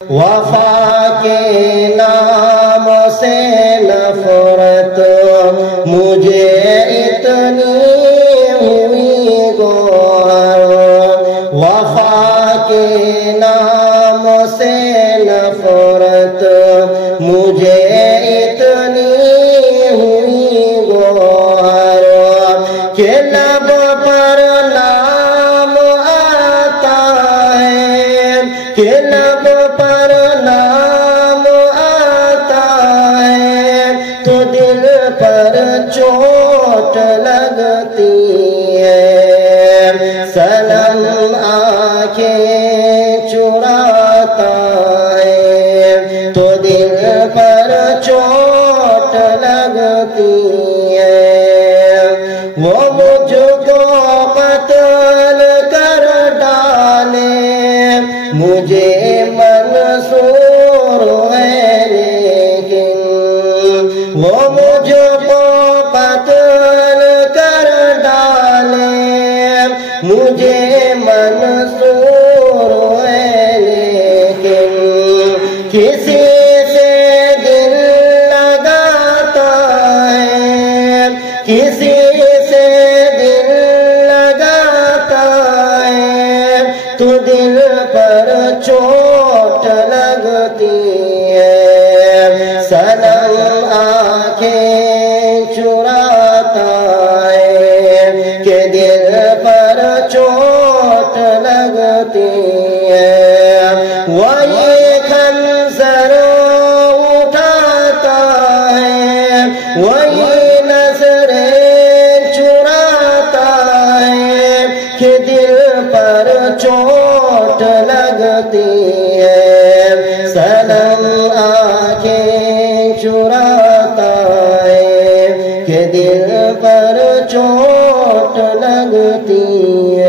وفا کے نام سے نفرت مجھے اتنی ہوئی گوہر، وفا کے نام سے نفرت مجھے اتنی ہوئی گوہر کہ لب پر نام آتا ہے، کہ لب پر نام آتا ہے تو دل پر چوٹ لگتی ہے، صنم آنکھیں چراتا ہے تو دل پر چوٹ لگتی ہے، وہ مجھ کو قتل کر ڈالے مجھے منصور ہے لیکن وہ مجھ کو قتل کر ڈالے مجھے منصور ہے لیکن کسی سے دل لگاتا ہے، کسی سے دل لگاتا ہے تو دل پر چوٹ لگتی ہے، صنم آنکھیں چراتا ہے کہ دل پر چوٹ لگتی ہے، وہی خنجر اٹھاتا ہے، وہی نظریں چراتا ہے کہ دل پر چوٹ لگتی ہے، صنم آنکھیں چراتا ہے کہ دل پر چوٹ لگتی ہے۔